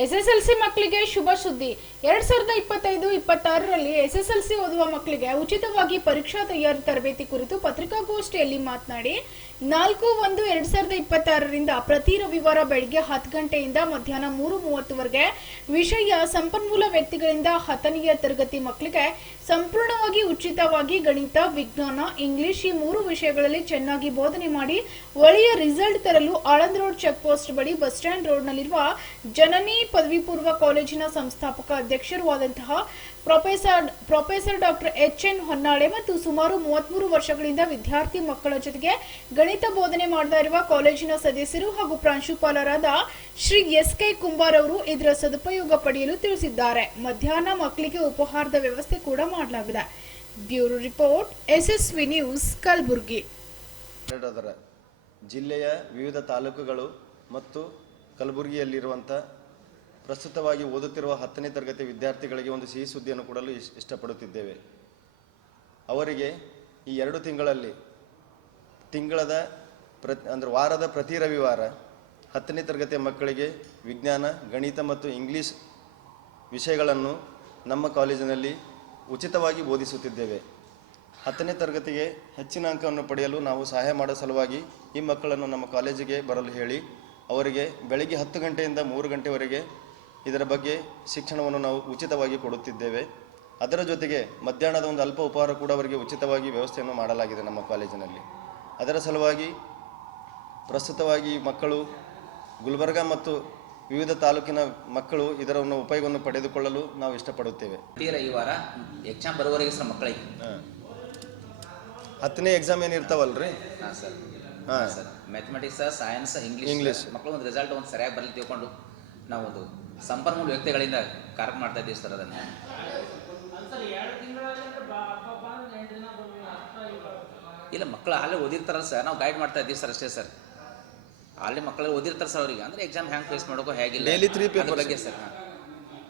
SSLC ಮಕ್ಕಳಿಗೆ ಶುಭ ಸುದ್ದಿ. ಎರಡ್ ಸಾವಿರದ ಇಪ್ಪತ್ತೈದು, ಇಪ್ಪತ್ತಾರರಲ್ಲಿ ಎಸ್ಎಸ್ಎಲ್ಸಿ ಓದುವ ಮಕ್ಕಳಿಗೆ ಉಚಿತವಾಗಿ ಪರೀಕ್ಷಾ ತಯಾರಿ ತರಬೇತಿ ಕುರಿತು ಪತ್ರಿಕಾಗೋಷ್ಠಿಯಲ್ಲಿ ಮಾತನಾಡಿ, ನಾಲ್ಕು ಒಂದು ಎರಡ್ ಸಾವಿರದ ಇಪ್ಪತ್ತಾರರಿಂದ ಪ್ರತಿ ರವಿವಾರ ಬೆಳಗ್ಗೆ ಹತ್ತು ಗಂಟೆಯಿಂದ ಮಧ್ಯಾಹ್ನ ಮೂರು ಮೂವತ್ತುವರೆಗೆ ವಿಷಯ ಸಂಪನ್ಮೂಲ ವ್ಯಕ್ತಿಗಳಿಂದ ಹತ್ತನೆಯ ತರಗತಿ ಮಕ್ಕಳಿಗೆ ಸಂಪೂರ್ಣವಾಗಿ ಉಚಿತವಾಗಿ ಗಣಿತ, ವಿಜ್ಞಾನ, ಇಂಗ್ಲಿಷ್ ಈ ಮೂರು ವಿಷಯಗಳಲ್ಲಿ ಚೆನ್ನಾಗಿ ಬೋಧನೆ ಮಾಡಿ, ಒಳ್ಳೆಯ ರಿಸಲ್ಟ್ ತರಲು ಆಳಂದ್ ರೋಡ್ ಚೆಕ್ ಪೋಸ್ಟ್ ಬಳಿ ಬಸ್ ಸ್ಟ್ಯಾಂಡ್ ರೋಡ್ನಲ್ಲಿರುವ ಜನನಿ ಪದವಿ ಪೂರ್ವ ಕಾಲೇಜಿನ ಸಂಸ್ಥಾಪಕ ಅಧ್ಯಕ್ಷರೂ professor professor doctor H N Honnale ಮತ್ತು ಸುಮಾರು ಮೂವತ್ಮೂರು ವರ್ಷಗಳಿಂದ ವಿದ್ಯಾರ್ಥಿ ಮಕ್ಕಳ ಜೊತೆಗೆ ಗಣಿತ ಬೋಧನೆ ಮಾಡ್ತಾ ಇರುವ ಕಾಲೇಜಿನ ಸದಸ್ಯರು ಹಾಗೂ ಪ್ರಾಂಶುಪಾಲರಾದ ಶ್ರೀ ಎಸ್ ಕೆ ಕುಂಬಾರ್ ಅವರು ಇದರ ಸದುಪಯೋಗ ಪಡೆಯಲು ತಿಳಿಸಿದ್ದಾರೆ. ಮಧ್ಯಾಹ್ನ ಮಕ್ಕಳಿಗೆ ಉಪಹಾರದ ವ್ಯವಸ್ಥೆ ಕೂಡ ಮಾಡಲಾಗಿದೆ. Bureau report, SSV news, Kalaburagi. ಜಿಲ್ಲೆಯ ವಿವಿಧ ತಾಲೂಕುಗಳು ಮತ್ತು ಕಲಬುರಗಿಯಲ್ಲಿರುವಂಥ ಪ್ರಸ್ತುತವಾಗಿ ಓದುತ್ತಿರುವ ಹತ್ತನೇ ತರಗತಿ ವಿದ್ಯಾರ್ಥಿಗಳಿಗೆ ಒಂದು ಸಿಹಿ ಸುದ್ದಿಯನ್ನು ಕೊಡಲು ಇಷ್, ಇಷ್ಟಪಡುತ್ತಿದ್ದೇವೆ. ಅವರಿಗೆ ಈ ಎರಡು ತಿಂಗಳಲ್ಲಿ ತಿಂಗಳದ ಪ್ರತಿ ಅಂದರೆ ವಾರದ ಪ್ರತಿ ರವಿವಾರ ಹತ್ತನೇ ತರಗತಿಯ ಮಕ್ಕಳಿಗೆ ವಿಜ್ಞಾನ, ಗಣಿತ ಮತ್ತು ಇಂಗ್ಲೀಷ್ ವಿಷಯಗಳನ್ನು ನಮ್ಮ ಕಾಲೇಜಿನಲ್ಲಿ ಉಚಿತವಾಗಿ ಬೋಧಿಸುತ್ತಿದ್ದೇವೆ. ಹತ್ತನೇ ತರಗತಿಗೆ ಹೆಚ್ಚಿನ ಅಂಕವನ್ನು ಪಡೆಯಲು ನಾವು ಸಹಾಯ ಮಾಡೋ ಸಲುವಾಗಿ ಈ ಮಕ್ಕಳನ್ನು ನಮ್ಮ ಕಾಲೇಜಿಗೆ ಬರಲು ಹೇಳಿ, ಅವರಿಗೆ ಬೆಳಿಗ್ಗೆ ಹತ್ತು ಗಂಟೆಯಿಂದ ಮೂರು ಗಂಟೆವರೆಗೆ ಇದರ ಬಗ್ಗೆ ಶಿಕ್ಷಣವನ್ನು ನಾವು ಉಚಿತವಾಗಿ ಕೊಡುತ್ತಿದ್ದೇವೆ. ಅದರ ಜೊತೆಗೆ ಮಧ್ಯಾಹ್ನದ ಒಂದು ಅಲ್ಪ ಉಪಹಾರ ಕೂಡ ಅವರಿಗೆ ಉಚಿತವಾಗಿ ವ್ಯವಸ್ಥೆಯನ್ನು ಮಾಡಲಾಗಿದೆ ನಮ್ಮ ಕಾಲೇಜಿನಲ್ಲಿ. ಅದರ ಸಲುವಾಗಿ ಪ್ರಸ್ತುತವಾಗಿ ಮಕ್ಕಳು ಗುಲ್ಬರ್ಗ ಮತ್ತು ವಿವಿಧ ತಾಲೂಕಿನ ಮಕ್ಕಳು ಇದರ ಒಂದು ಉಪಯೋಗವನ್ನು ಪಡೆದುಕೊಳ್ಳಲು ನಾವು ಇಷ್ಟಪಡುತ್ತೇವೆ. ಈ ರವಿವಾರ ಎಕ್ಸಾಮ್ ಬರುವವರೆಗೆ ಸರ್ ಮಕ್ಕಳಿಗೆ ಹತ್ತನೇ ಎಕ್ಸಾಮ್ ಏನು ಇರ್ತಾವಲ್ರಿ? ಹಾಂ ಸರ್. ಹಾಂ. Sir mathematics science English English. ಮಕ್ಕಳು ಒಂದು ರಿಸಲ್ಟ್ ಒಂದು ಸರಿಯಾಗಿ ಬರಲಿ ತಿಳ್ಕೊಂಡು. ನಾವು ಒಂದು ಸಂಪನ್ಮೂಲ ವ್ಯಕ್ತಿಗಳಿಂದ ಕಾರ್ಯಕ್ರಮ ಮಾಡ್ತಾ ಇದ್ದೀವಿ ಸರ್ ಅದನ್ನು. ಇಲ್ಲ ಮಕ್ಕಳು ಅಲ್ಲೇ ಓದಿರ್ತಾರಲ್ಲ ಸರ್ ನಾವು ಗೈಡ್ ಮಾಡ್ತಾ ಇದ್ದೀವಿ ಸರ್ ಅಷ್ಟೇ ಸರ್. ಅಲ್ಲೇ ಮಕ್ಕಳು ಓದಿರ್ತಾರೆ ಸರ್ ಅವರಿಗೆ. ಅಂದ್ರೆ ಎಕ್ಸಾಮ್ ಹ್ಯಾಂಗ್ ಫೇಸ್ ಮಾಡೋಕೋ ಹೇಗಿಲ್ಲ. ಬಗ್ಗೆ ಸರ್ ಹಾಂ.